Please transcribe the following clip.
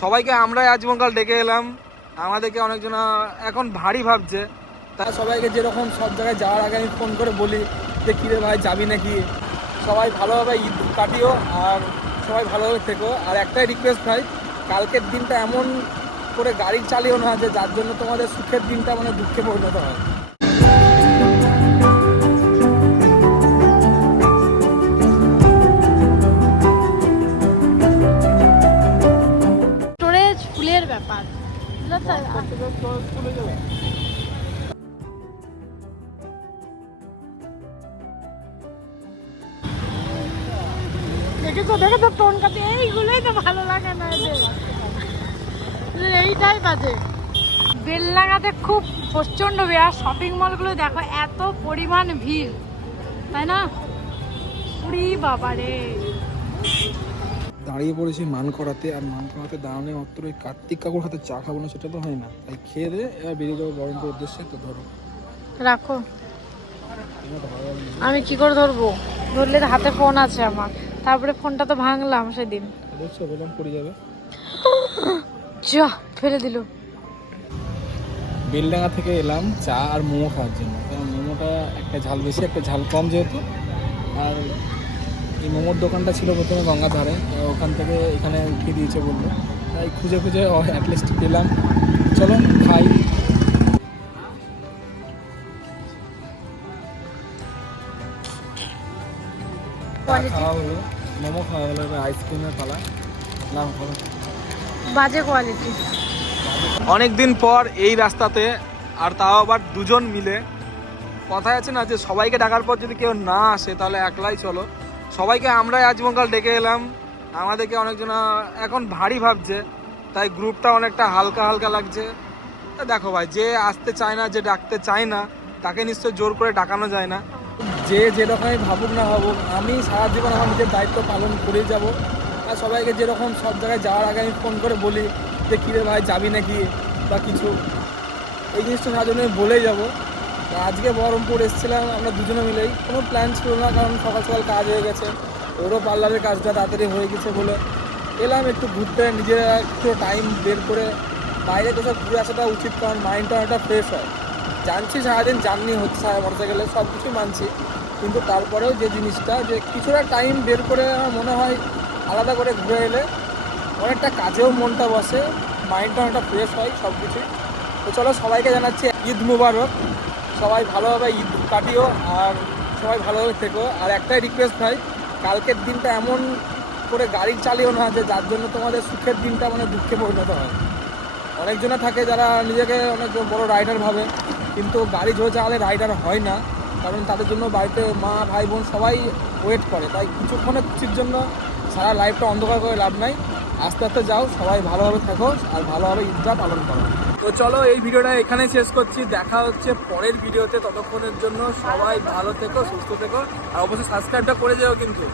সবাইকে আমরাই আজমকাল ডেকে এলাম, আমাদেরকে অনেকজন এখন ভারী ভাবছে। তা সবাইকে যেরকম সব জায়গায় যাওয়ার আগে আমি ফোন করে বলি যে কিরে ভাই যাবি নাকি, সবাই ভালোভাবে ঈদ কাটিও আর সবাই ভালোভাবে থেকো। আর একটাই রিকোয়েস্ট ভাই, কালকের দিনটা এমন করে গাড়ি চালিও না যে যার জন্য তোমাদের সুখের দিনটা মানে দুঃখে পরিণত হয়। স্টোরেজ ফুলের ব্যাপার দেখেছো দেখেছো টোন কাটে, এইগুলোই তো ভালো লাগে না এদের, এইটাই বাজে। বেলডাঙাতে খুব প্রচন্ড ভিড়, আর শপিং মলগুলো দেখো এত পরিমাণ ভিড়, তাই না? পুরি বাবারে দাঁড়িয়ে পড়েছি মান করাতে, আর মান করাতে দাঁড়ানো মাত্র ওই কার্তিক কাকুর হাতে চা খাবো না সেটা তো হয় না, তাই খেয়ে দে এবার বেরিয়ে যাবো বরঞ্চ উদ্দেশ্যে। তো ধরো রাখো, আমি কি করে ধরবো? ধরলে তো হাতে ফোন আছে আমার, তারপরে ফোনটা তো ভাঙলাম সেদিন, দেখছো বললাম পড়ে যাবে। যা ফেলে দিল। বেলডাঙ্গা থেকে এলাম চা আর মোমো খাওয়ার জন্য, কারণ মোমোটা একটা ঝাল বেশি একটা ঝাল কম যেহেতু। আর এই মোমোর দোকানটা ছিল প্রথমে গঙ্গার ধারে, ওখান থেকে এখানে উঠিয়ে দিয়েছে বললো, তাই খুঁজে খুঁজে অ্যাটলিস্ট পেলাম। চলো খাই। খাওয়া হলো, মোমো খাওয়া হলো, এবার আইসক্রিমের পালা। নাম করো। বাজে কোয়ালিটি। অনেকদিন পর এই রাস্তাতে, আর তাও আবার দুজন মিলে। কথায় আছে না যে সবাইকে ডাকার পর যদি কেউ না আসে তাহলে একলাই চলো। সবাইকে আমরাই আজমকাল ডেকে এলাম, আমাদেরকে অনেকজন এখন ভারী ভাবছে, তাই গ্রুপটা অনেকটা হালকা হালকা লাগছে। দেখো ভাই, যে আসতে চায় না, যে ডাকতে চায় না, তাকে নিশ্চয় জোর করে ডাকানো যায় না। যে যেরকমই ভাবুক না ভাবুক, আমি সারা জীবন আমার নিজের দায়িত্ব পালন করেই যাব। আর সবাইকে যেরকম সব জায়গায় যাওয়ার আগে আমি ফোন করে বলি যে কিরে ভাই যাবি নাকি বা কিছু, এই জিনিসটা সারা জন্য আমি বলেই যাবো। আজকে বহরমপুর এসেছিলাম আমরা দুজনে মিলেই, কোনো প্ল্যান ছিল না, কারণ সকাল সকাল কাজ হয়ে গেছে, ওরও পার্লারের কাজটা তাড়াতাড়ি হয়ে গেছে বলে এলাম একটু ঘুরতে, নিজের একটু টাইম বের করে বাইরে কোথাও ঘুরে আসাটা উচিত, কারণ মাইন্ডটা অনেকটা ফ্রেশ হয়। জানছি সারাদিন জার্নি হচ্ছে, সারা বলতে গেলে সব কিছুই মানছি, কিন্তু তারপরেও যে জিনিসটা যে কিছুটা টাইম বের করে আমার মনে হয় আলাদা করে ঘুরে এলে অনেকটা কাজেও মনটা বসে, মাইন্ডটা অনেকটা ফ্রেশ হয় সব কিছুই। তো চলো সবাইকে জানাচ্ছি ঈদ মুবারক, সবাই ভালোভাবে ঈদ কাটিও আর সবাই ভালোভাবে থেকো। আর একটাই রিকোয়েস্ট ভাই, কালকের দিনটা এমন করে গাড়ি চালিও না যে যার জন্য তোমাদের সুখের দিনটা মানে দুঃখে পরিণত হয়। অনেকজনে থাকে যারা নিজেকে অনেক বড় রাইডার ভাবে, কিন্তু গাড়ি জোরে চালালে রাইডার হয় না, কারণ তাদের জন্য বাড়িতে মা ভাই বোন সবাই ওয়েট করে। তাই কিছুক্ষণের খুশির জন্য সারা লাইফটা অন্ধকার করে লাভ নাই, আস্তে আস্তে যাও, সবাই ভালোভাবে থাকো আর ভালোভাবে ঈদটা পালন করো। তো চলো এই ভিডিওটা এখানে শেষ করছি, দেখা হচ্ছে পরের ভিডিওতে। ততক্ষণের জন্য সবাই ভালো থেকো, সুস্থ থেকো, আর অবশ্যই সাবস্ক্রাইবটা করে যাও কিন্তু।